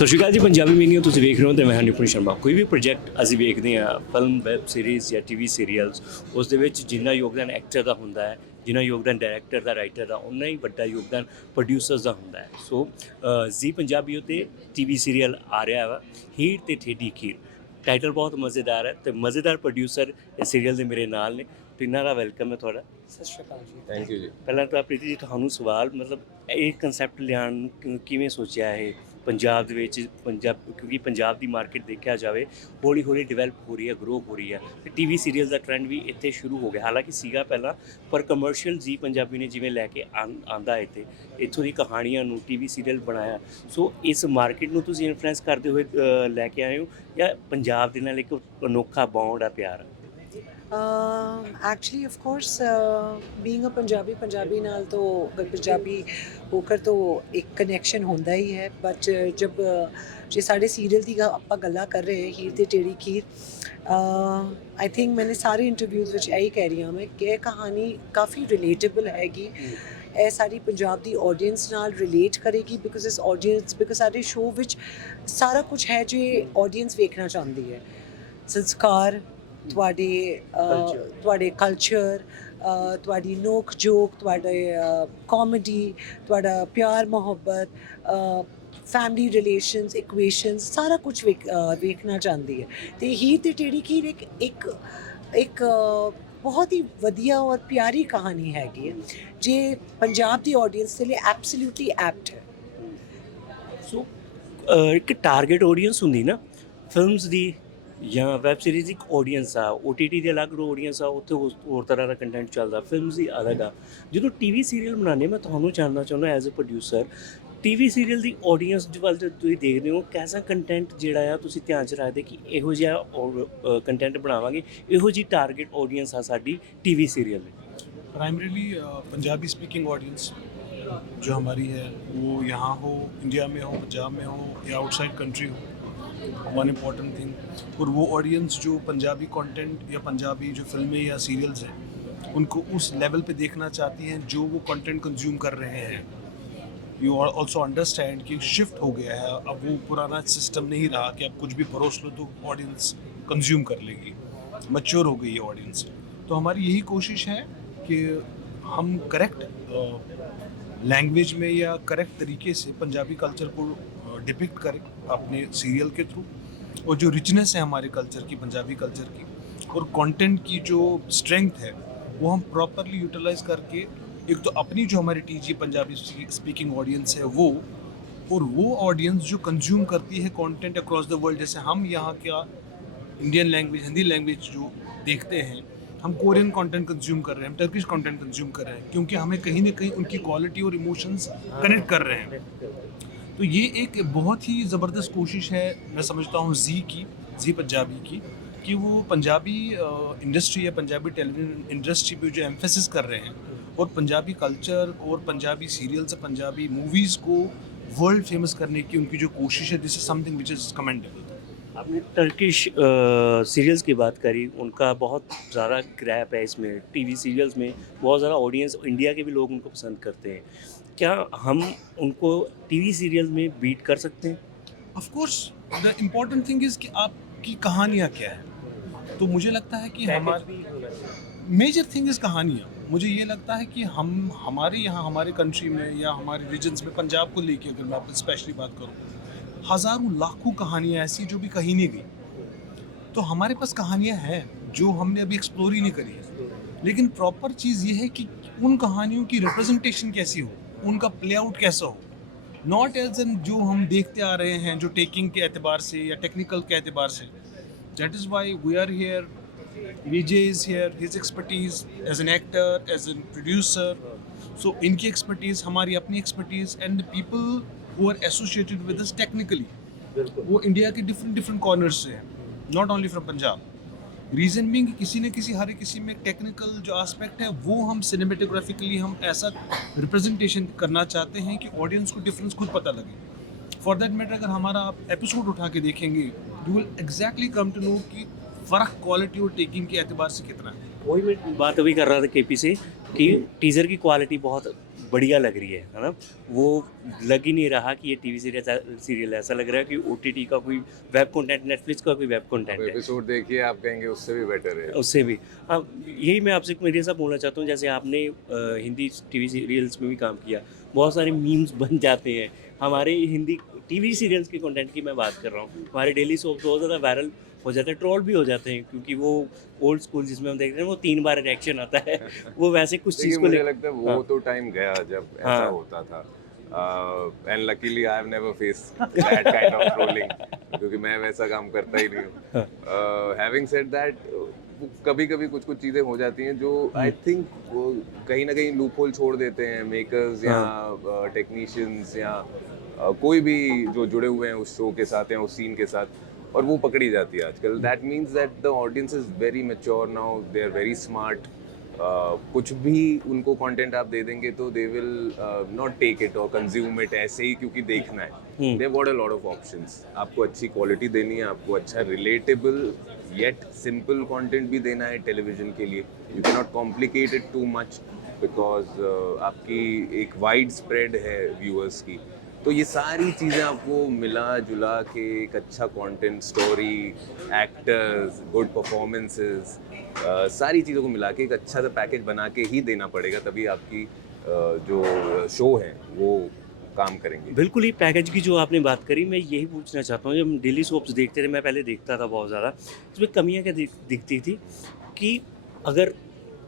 ਸਤਿ ਸ਼੍ਰੀ ਅਕਾਲ ਜੀ। ਪੰਜਾਬੀ ਮੀਡੀਆ ਤੁਸੀਂ ਵੇਖ ਰਹੇ ਹੋ ਤੇ ਮੈਂ ਹਾਂ ਨਿਪੁਨ ਸ਼ਰਮਾ। ਕੋਈ ਵੀ ਪ੍ਰੋਜੈਕਟ ਅਸੀਂ ਵੇਖਦੇ ਹਾਂ, ਫਿਲਮ, ਵੈਬ ਸੀਰੀਜ਼ ਜਾਂ ਟੀਵੀ ਸੀਰੀਅਲਸ, ਉਸ ਦੇ ਵਿੱਚ ਜਿੰਨਾ ਯੋਗਦਾਨ ਐਕਟਰ ਦਾ ਹੁੰਦਾ ਹੈ, ਜਿੰਨਾ ਯੋਗਦਾਨ ਡਾਇਰੈਕਟਰ ਦਾ, ਰਾਈਟਰ ਦਾ, ਉਨਾ ਹੀ ਵੱਡਾ ਯੋਗਦਾਨ ਪ੍ਰੋਡਿਊਸਰਸ ਦਾ ਹੁੰਦਾ ਹੈ। ਸੋ ਜ਼ੀ ਪੰਜਾਬੀ ਉੱਤੇ ਟੀਵੀ ਸੀਰੀਅਲ ਆ ਰਿਹਾ ਵਾ, ਹੀਰ ਤੇ ਠੇਡੀ ਖੀਰ। ਟਾਈਟਲ ਬਹੁਤ ਮਜ਼ੇਦਾਰ ਹੈ ਤੇ ਮਜ਼ੇਦਾਰ ਪ੍ਰੋਡਿਊਸਰ ਇਸ ਸੀਰੀਅਲ ਦੇ ਮੇਰੇ ਨਾਲ ਨੇ। ਤਿੰਨਾਂ ਦਾ ਵੈਲਕਮ ਹੈ ਤੁਹਾਡਾ। ਸਤਿ ਸ਼੍ਰੀ ਅਕਾਲ ਜੀ। ਥੈਂਕ ਯੂ ਜੀ। ਪਹਿਲਾਂ ਤਾਂ ਪ੍ਰੀਤੀ ਜੀ ਤੁਹਾਨੂੰ ਸਵਾਲ, ਮਤਲਬ ਇਹ ਕਨਸੈਪਟ ਲਿਆਉਣ ਨੂੰ ਕਿਵੇਂ ਸੋਚਿਆ ਇਹ ਪੰਜਾਬ ਦੇ ਵਿੱਚ? ਕਿਉਂਕਿ ਪੰਜਾਬ ਦੀ ਮਾਰਕੀਟ ਦੇਖਿਆ ਜਾਵੇ ਹੌਲੀ ਹੌਲੀ ਡਿਵੈਲਪ ਹੋ ਰਹੀ ਹੈ, ਗਰੋ ਹੋ ਰਹੀ ਹੈ ਤੇ ਟੀਵੀ ਸੀਰੀਅਲ ਦਾ ਟ੍ਰੈਂਡ ਵੀ ਇੱਥੇ ਸ਼ੁਰੂ ਹੋ ਗਿਆ। ਹਾਲਾਂਕਿ ਸੀਗਾ ਪਹਿਲਾਂ, ਪਰ ਕਮਰਸ਼ੀਅਲ ਜ਼ੀ ਪੰਜਾਬੀ ਨੇ ਜਿਵੇਂ ਲੈ ਕੇ ਆਂਦਾ ਇੱਥੋਂ ਦੀ ਕਹਾਣੀਆਂ ਨੂੰ ਟੀਵੀ ਸੀਰੀਅਲ ਬਣਾਇਆ। ਸੋ ਇਸ ਮਾਰਕੀਟ ਨੂੰ ਤੁਸੀਂ ਇਨਫਲੂਐਂਸ ਕਰਦੇ ਹੋਏ ਲੈ ਕੇ ਆਏ ਹੋ, ਜਾਂ ਪੰਜਾਬ ਦੇ ਨਾਲ ਇੱਕ ਅਨੋਖਾ ਬੌਂਡ ਆ, ਪਿਆਰ? Actually of course being a Punjabi नाल तो अगर पंजाबी होकर तो एक कनैक्शन होंदा ही है। बट जब जे साढ़े सीरियल की आपां गल्लां कर रहे हैं, हीर ते टेढ़ी खीर, आई थिंक मैंने सारे इंटरव्यूज़ विच यही कह रही हाँ मैं कि कहानी काफ़ी रिलेटेबल हैगी। ਇਹ ਸਾਰੀ ਪੰਜਾਬ ਦੀ ਆਡੀਅנס ਨਾਲ ਰਿਲੇਟ ਕਰੇਗੀ ਬਿਕਾਜ਼ ਸਾਡੇ ਸ਼ੋਅ ਵਿੱਚ ਸਾਰਾ ਕੁਝ ਹੈ ਜੋ ਆਡੀਅנס ਵੇਖਣਾ ਚਾਹੁੰਦੀ ਹੈ। ਸੰਸਕਾਰ, ਤੁਹਾਡੇ ਕਲਚਰ, ਤੁਹਾਡੀ ਨੋਕ ਝੋਕ, ਤੁਹਾਡੇ ਕਾਮੇਡੀ, ਤੁਹਾਡਾ ਪਿਆਰ ਮੁਹੱਬਤ, ਫੈਮਿਲੀ ਰਿਲੇਸ਼ਨਸ, ਇਕੁਏਸ਼ਨਸ, ਸਾਰਾ ਕੁਝ ਵੇਖਣਾ ਚਾਹੁੰਦੀ ਹੈ। ਤੇ ਹੀਰ ਤੇ ਟੇढ़ी ਖੀਰ ਇੱਕ ਬਹੁਤ ਹੀ ਵਧੀਆ ਔਰ ਪਿਆਰੀ ਕਹਾਣੀ ਹੈਗੀ ਹੈ ਜੇ ਪੰਜਾਬ ਦੀ ਆਡੀਅנס ਦੇ ਲਈ ਐਬਸੋਲੂਟਲੀ ਐਪਟ ਹੈ। ਸੋ ਇੱਕ ਟਾਰਗੇਟ ਆਡੀਅנס ਹੁੰਦੀ ਨਾ ਫਿਲਮਸ ਦੀ ਜਾਂ ਵੈਬ ਸੀਰੀਜ਼ ਦੀ। ਇੱਕ ਆਡੀਅנס ਆ, OTT ਦੇ ਅਲੱਗ ਆਡੀਅנס ਆ, ਉੱਥੇ ਹੋਰ ਤਰ੍ਹਾਂ ਦਾ ਕੰਟੈਂਟ ਚੱਲਦਾ, ਫਿਲਮਸ ਦੀ ਅਲੱਗ ਆ। ਜਦੋਂ ਟੀਵੀ ਸੀਰੀਅਲ ਬਣਾਉਂਦੇ, ਮੈਂ ਤੁਹਾਨੂੰ ਜਾਣਨਾ ਚਾਹੁੰਦਾ as a producer, TV serial ਦੀ ਆਡੀਅנס ਵੱਲ ਤੁਸੀਂ ਦੇਖਦੇ ਹੋ, ਕੈਸਾ ਕੰਟੈਂਟ ਜਿਹੜਾ ਆ ਤੁਸੀਂ ਧਿਆਨ 'ਚ ਰੱਖਦੇ ਕਿ ਇਹੋ ਜਿਹਾ ਕੰਟੈਂਟ ਬਣਾਵਾਂਗੇ, ਇਹੋ ਜਿਹੀ ਟਾਰਗੇਟ ਆਡੀਅנס ਆ ਸਾਡੀ ਟੀਵੀ ਸੀਰੀਅਲ ਵਿੱਚ? प्राइमरीली पंजाबी स्पीकिंग ऑडियंस जो हमारी है वो यहाँ हो, इंडिया में हो, पंजाब में हो या आउटसाइड कंट्री हो, वन इम्पॉर्टेंट थिंग। और वो ऑडियंस जो पंजाबी कंटेंट या पंजाबी जो फिल्में या सीरियल्स हैं उनको उस लेवल पे देखना चाहती हैं जो वो कंटेंट कंज्यूम कर रहे हैं। यू ऑल्सो अंडरस्टैंड कि शिफ्ट हो गया है, अब वो पुराना सिस्टम नहीं रहा कि अब कुछ भी परोस लो तो ऑडियंस कंज्यूम कर लेगी। मैच्योर हो गई है ऑडियंस। तो हमारी यही कोशिश है कि हम करेक्ट लैंग्वेज में या करेक्ट तरीके से पंजाबी कल्चर को डिपिक्ट करें अपने सीरियल के थ्रू, और जो रिचनेस है हमारे कल्चर की, पंजाबी कल्चर की, और कंटेंट की जो स्ट्रेंथ है वो हम प्रॉपरली यूटिलाइज करके, एक तो अपनी जो हमारी TG पंजाबी स्पीकिंग ऑडियंस है वो, और वो ऑडियंस जो कंज्यूम करती है कंटेंट अक्रॉस द वर्ल्ड। जैसे हम यहाँ का इंडियन लैंग्वेज, हिंदी लैंग्वेज जो देखते हैं, हम कोरियन कंटेंट कंज्यूम कर रहे हैं, हम टर्किश कंटेंट कंज्यूम कर रहे हैं, क्योंकि हमें कहीं ना कहीं उनकी क्वालिटी और इमोशंस कनेक्ट कर रहे हैं। तो ये एक बहुत ही ज़बरदस्त कोशिश है, मैं समझता हूँ जी पंजाबी की, कि वो पंजाबी इंडस्ट्री या पंजाबी टेलीविज़न इंडस्ट्री पे जो एम्फेसिस कर रहे हैं, और पंजाबी कल्चर और पंजाबी सीरियल्स, पंजाबी मूवीज़ को वर्ल्ड फेमस करने की उनकी जो कोशिश है, this is something which is commendable. आपने टर्किश सीरियल्स की बात करी, उनका बहुत ज़्यादा ग्रैप है इसमें। टीवी सीरियल्स में बहुत ज़्यादा ऑडियंस, इंडिया के भी लोग उनको पसंद करते हैं। क्या हम उनको टीवी सीरियल में बीट कर सकते हैं? Of course the important thing is कि आपकी कहानियाँ क्या है। तो मुझे लगता है कि हमारी मेजर थिंग इज़ कहानियाँ। मुझे ये लगता है कि हम हमारे यहाँ, हमारे कंट्री में या हमारे रीजन्स में, पंजाब को लेके अगर मैं आपको स्पेशली बात करूँ, हज़ारों लाखों कहानियाँ ऐसी जो भी कहीं नहीं गई। तो हमारे पास कहानियाँ हैं जो हमने अभी एक्सप्लोर ही नहीं करी है। लेकिन प्रॉपर चीज़ ये है कि उन कहानियों की रिप्रेजेंटेशन कैसी हो, उनका प्ले आउट कैसा हो, नॉट एज एन जो हम देखते आ रहे हैं जो टेकिंग के एतबार से या टेक्निकल के एतबार से। That is why we are here, Vijay is here, his expertise as an actor, as an producer. So इनकी एक्सपर्टीज़, हमारी अपनी expertise, and the people who are associated with us technically, वो इंडिया के डिफरेंट कॉर्नर से हैं, not only from Punjab. Reason being किसी न किसी, हर किसी में टेक्निकल जो आस्पेक्ट है वो हम सिनेमेटोग्राफिकली हम ऐसा रिप्रेजेंटेशन करना चाहते हैं कि ऑडियंस को डिफरेंस खुद पता लगे। फॉर दैट मैटर अगर हमारा आप एपिसोड उठा के देखेंगे, you will exactly come to know कि फ़र्क क्वालिटी और टेकिंग के एतबार से कितना है। वही मैं बात अभी कर रहा था KP से कि टीज़र की क्वालिटी बहुत बढ़िया लग रही है ना। वो लग ही नहीं रहा कि ये टीवी सीरियल ऐसा लग रहा है कि ओटीटी का कोई वेब कंटेंट, नेटफ्लिक्स का कोई वेब कंटेंट है। एपिसोड देखिए आप कहेंगे उससे भी बेटर है। उससे भी हाँ, यही मैं आपसे मेरे साथ बोलना चाहता हूँ, जैसे आपने हिंदी टीवी सीरियल्स में भी काम किया, बहुत सारे मीम्स बन जाते हैं हमारे हिंदी टीवी सीरियल्स के कंटेंट की मैं बात कर रहा हूँ। हमारे डेली सोप बहुत ज़्यादा वायरल हो जाते हैं, ट्रोल भी हो जाते हैं, क्योंकि वो ओल्ड स्कूल जिसमें हम देख रहे हैं वो 3 बार रिएक्शन आता है वो वैसे कुछ देखिए चीज़ को मुझे लगता है वो हाँ। तो टाइम गया जब ऐसा हाँ। होता था। And luckily I have never faced that kind of trolling, क्योंकि मैं वैसा काम करता ही नहीं हूँ। हैविंग सेड दैट, कभी कभी कुछ कुछ चीज़ें हो जाती हैं जो आई थिंक वो कहीं ना कहीं लूप होल छोड़ देते हैं मेकर्स या टेक्नीशियंस या कोई भी जो जुड़े हुए हैं उस शो के साथ या उस सीन के साथ, और वो पकड़ी जाती है आजकल। That means that the audience is very mature now, they are very smart. कुछ भी उनको कंटेंट आप दे देंगे तो they will not take it और कंज्यूम इट ऐसे ही क्योंकि देखना है। They got a lot of options. आपको अच्छी क्वालिटी देनी है, आपको अच्छा रिलेटेबल येट सिंपल कंटेंट भी देना है टेलीविजन के लिए। You can not complicate it too much because आपकी एक वाइड स्प्रेड है व्यूअर्स की। तो ये सारी चीज़ें आपको मिला जुला के एक अच्छा content, story, actors, good performances, सारी चीज़ों को मिला के एक अच्छा सा पैकेज बना के ही देना पड़ेगा, तभी आपकी जो शो है वो काम करेंगे। बिल्कुल ही पैकेज की जो आपने बात करी, मैं यही पूछना चाहता हूँ, जब हम डेली सोप्स देखते थे, मैं पहले देखता था बहुत ज़्यादा, इसमें कमियाँ क्या दिखती थी कि अगर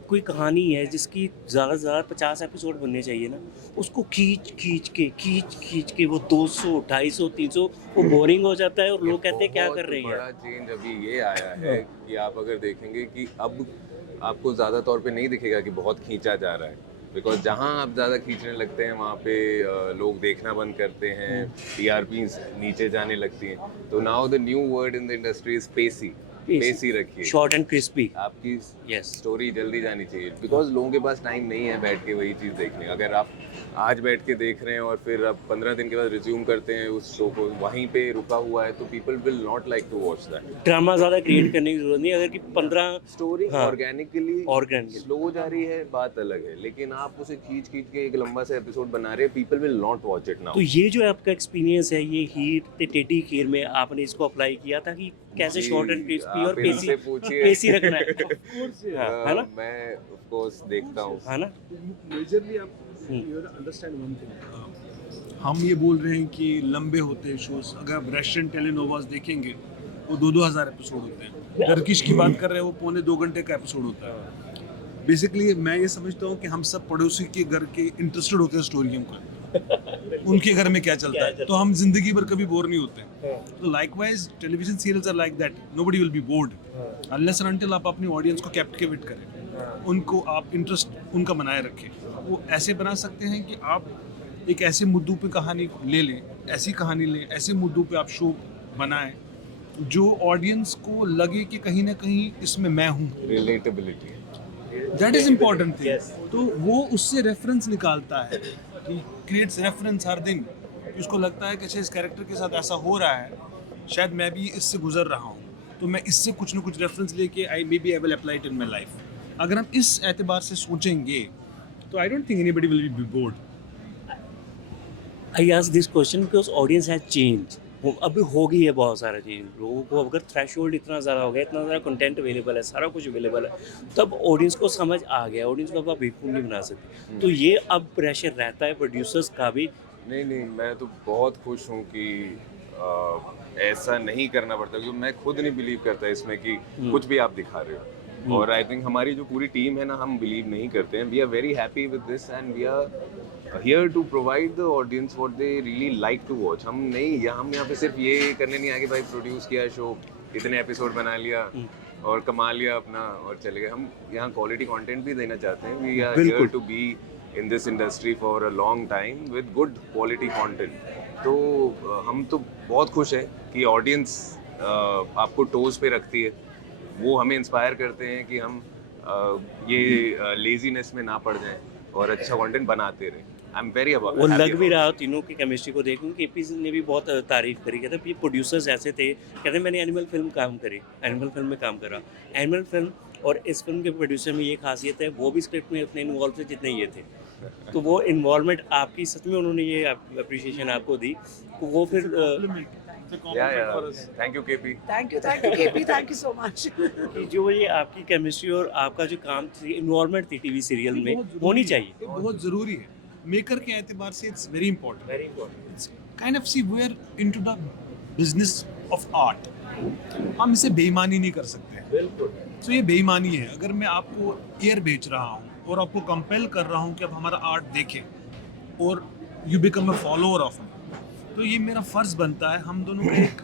कोई कहानी है जिसकी ज़्यादा से ज़्यादा 50 एपिसोड बनने चाहिए ना, उसको खींच के वो 200, 250, 300 वो बोरिंग हो जाता है और लोग कहते हैं क्या कर रहे हैं बड़ा चेंज अभी ये आया है कि आप अगर देखेंगे कि अब आपको ज़्यादा तौर पे नहीं दिखेगा कि बहुत खींचा जा रहा है, बिकॉज जहाँ आप ज़्यादा खींचने लगते हैं वहाँ पे लोग देखना बंद करते हैं, टीआरपीज नीचे जाने लगती हैं। तो now the new word in the industry is pacy रखिए, शॉर्ट एंड क्रिस्पी। आपकी यस, स्टोरी जल्दी जानी चाहिए, बिकॉज लोगों के पास टाइम नहीं है बैठ के वही चीज़ देखने। अगर आप आज बैठ के देख रहे हैं और फिर आप 15 दिन के बाद रिज्यूम करते हैं उस शो को, वहीं पे रुका हुआ है, तो people will not like to watch that. Drama ज़्यादा क्रिएट करने की जरूरत नहीं, अगर कि 15 स्टोरी हाँ, ऑर्गेनिकली organically स्लो जा रही है बात अलग है, लेकिन आप उसे खींच के एक लंबा सा एपिसोड बना रहे हैं, people will not watch it now. तो ये जो आपका एक्सपीरियंस है, ये हीट ते टेटी खीर में आपने इसको अप्लाई किया था कि कैसे शॉर्ट एंड क्रिस्पी और पेसी रखना है है ना? मैं ऑफ कोर्स देखता हूँ, है ना? मेजरली आप यू अंडरस्टैंड वन थिंग, हम ये बोल रहे हैं कि लंबे होते हैं शोज। अगर आप रशियन टेलीनोवास देखेंगे वो 2-2 हज़ार एपिसोड होते हैं। टर्किश की बात कर रहे हैं वो 1.25-2 घंटे का एपिसोड होता है। बेसिकली मैं ये समझता हूँ कि हम सब पड़ोसी के घर के इंटरेस्टेड होते हैं स्टोरी को, उनके घर में क्या चलता है, तो हम जिंदगी भर कभी बोर नहीं होते। तो likewise television serials are like that, nobody will be bored unless and until आप अपनी ऑडियंस को कैप्टिवेट करें, उनको आप इंटरेस्ट उनका बनाए रखें। वो ऐसे बना सकते हैं कि आप एक ऐसे मुद्दों पे कहानी ले लें, ऐसी कहानी लें, ऐसे मुद्दों पे आप शो बनाएं जो ऑडियंस को लगे कि कहीं ना कहीं इसमें मैं हूँ। Relatability, that is important thing. तो वो उससे रेफरेंस निकालता है, क्रिएट्स रेफरेंस हर दिन, उसको लगता है कि अच्छा इस कैरेक्टर के साथ ऐसा हो रहा है, शायद मैं भी इससे गुजर रहा हूँ, तो मैं इससे कुछ ना कुछ रेफरेंस लेके I will apply it in my life. अगर हम इस एतबार से सोचेंगे तो I don't think anybody will be board. I ask this question because audience has change. अभी हो गई है बहुत सारा चेंज, लोगों को अगर थ्रेशोल्ड इतना ज़्यादा हो गया, इतना ज़्यादा कंटेंट अवेलेबल है, सारा कुछ अवेलेबल है, तब ऑडियंस को समझ आ गया, ऑडियंस को अब आप बेवकूफ़ नहीं बना सकते। तो ये अब प्रेशर रहता है प्रोड्यूसर्स का भी। नहीं, मैं तो बहुत खुश हूँ कि ऐसा नहीं करना पड़ता, क्योंकि मैं खुद नहीं बिलीव करता इसमें कि कुछ भी आप दिखा रहे हो। और आई थिंक हमारी जो पूरी टीम है ना, हम बिलीव नहीं करते हैं। We are very happy with this and we are here to provide the audience what they really like to watch. हम यहाँ पे सिर्फ ये करने नहीं आए कि भाई प्रोड्यूस किया शो, इतने एपिसोड बना लिया और कमा लिया अपना और चले गए। हम यहाँ क्वालिटी कंटेंट भी देना चाहते हैं। We are here to be in this industry for a long time with good quality content. तो हम तो बहुत खुश हैं कि ऑडियंस आपको टोज पे रखती है, वो हमें इंस्पायर करते हैं कि हम ये लेजीनेस में ना पड़ जाएं और अच्छा कंटेंट बनाते रहें। आई एम वेरी अबाउट वो लग भी रहा तीनों की केमिस्ट्री को देखूं कि एपी ने भी बहुत तारीफ करी। कहते ये प्रोड्यूसर्स ऐसे थे, कहते मैंने एनिमल फिल्म में काम करा। एनिमल फिल्म और इस फिल्म के प्रोड्यूसर में ये खासियत है, वो भी स्क्रिप्ट में उतने इन्वॉल्व थे जितने ये थे। तो वो इन्वॉल्वमेंट आपकी सच में उन्होंने ये अप्रिशिएशन आपको दी, तो वो फिर thank you KP. Thank you KP, thank you so much. कि जो ये आपकी केमिस्ट्री और आपका जो काम थी, इन्वॉल्वमेंट थी टीवी सीरियल में होनी चाहिए। ये बहुत ज़रूरी है मेकर के एतबार से, it's very important. Very important. It's kind of see we are into the business of art. हम इसे बेईमानी नहीं कर सकते हैं। बिल्कुल। तो ये बेईमानी है। अगर मैं आपको ईयर बेच रहा हूँ और आपको कंपेल कर रहा हूँ कि आप हमारा आर्ट देखें और you become a follower of me, तो ये मेरा फ़र्ज़ बनता है हम दोनों का एक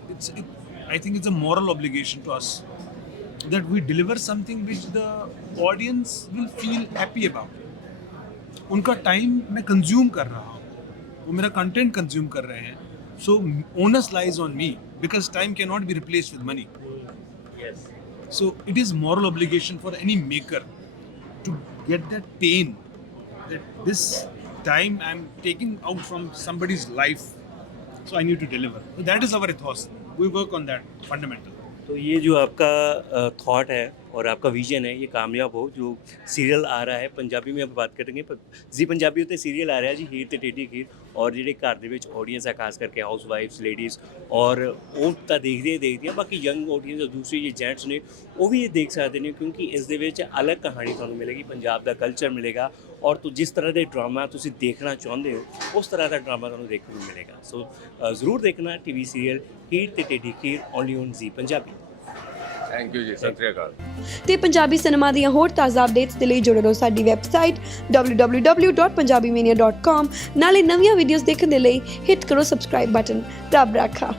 I think it's a moral obligation to us that we deliver something which the audience will feel happy about. उनका टाइम मैं कंज्यूम कर रहा हूँ, वो मेरा कंटेंट कंज्यूम कर रहे हैं, so onus lies on me because time can not be replaced with money. Yes. So it is moral obligation for any maker to get that pain, that this time I'm taking out from somebody's life, so I need to deliver. So that is our ethos. We work on that fundamental. तो ये जो आपका thought है और आपका vision है, ये कामयाब हो। जो सीरियल आ रहा है पंजाबी में, अब बात करेंगे जी पंजाबी उत्ते सीरियल आ रहा है जी हीर ते टेढ़ी खीर, और ਜਿਹੜੇ ਘਰ ਦੇ ਵਿੱਚ ਆਡੀਅנס ਹੈ ਖਾਸ ਕਰਕੇ ਹਾਊਸ ਵਾਈਫਸ ਲੇਡੀਜ਼, ਔਰ ਉਹ ਤਾਂ ਦੇਖਦੇ ਆ, ਬਾਕੀ ਯੰਗ ਆਡੀਅנס ਦੂਸਰੀ ਜੇ ਜੈਂਟਸ ਨੇ ਉਹ ਵੀ ਇਹ ਦੇਖ ਸਕਦੇ ਨੇ, ਕਿਉਂਕਿ ਇਸ ਦੇ ਵਿੱਚ ਅਲੱਗ ਕਹਾਣੀ ਤੁਹਾਨੂੰ ਮਿਲੇਗੀ, ਪੰਜਾਬ ਦਾ ਕਲਚਰ ਮਿਲੇਗਾ, ਔਰ ਤੋ ਜਿਸ ਤਰ੍ਹਾਂ ਦੇ ਡਰਾਮਾ ਤੁਸੀਂ ਦੇਖਣਾ ਚਾਹੁੰਦੇ ਹੋ ਉਸ ਤਰ੍ਹਾਂ ਦਾ ਡਰਾਮਾ ਤੁਹਾਨੂੰ ਦੇਖਣ ਨੂੰ ਮਿਲੇਗਾ। ਸੋ ਜ਼ਰੂਰ ਦੇਖਣਾ ਟੀਵੀ ਸੀਰੀਅਲ ਹੀਰ ਤੇ ਟੇਢੀ ਖੀਰ ਓਨਲੀ ਔਨ ਜੀ ਪੰਜਾਬੀ। थैंक यू जी, सत श्री अकाल। ਤੇ ਪੰਜਾਬੀ ਸਿਨੇਮਾ ਦੀਆਂ ਹੋਰ ਤਾਜ਼ਾ ਅਪਡੇਟਸ ਦੇ ਲਈ ਜੁੜੇ ਰਹੋ ਸਾਡੀ ਵੈਬਸਾਈਟ www.punjabimania.com। ਨਾਲੇ ਨਵੀਆਂ ਵੀਡੀਓਜ਼ ਦੇਖਣ ਦੇ ਲਈ ਹਿੱਟ ਕਰੋ ਸਬਸਕ੍ਰਾਈਬ ਬਟਨ। ਰੱਬ ਰਾਖਾ।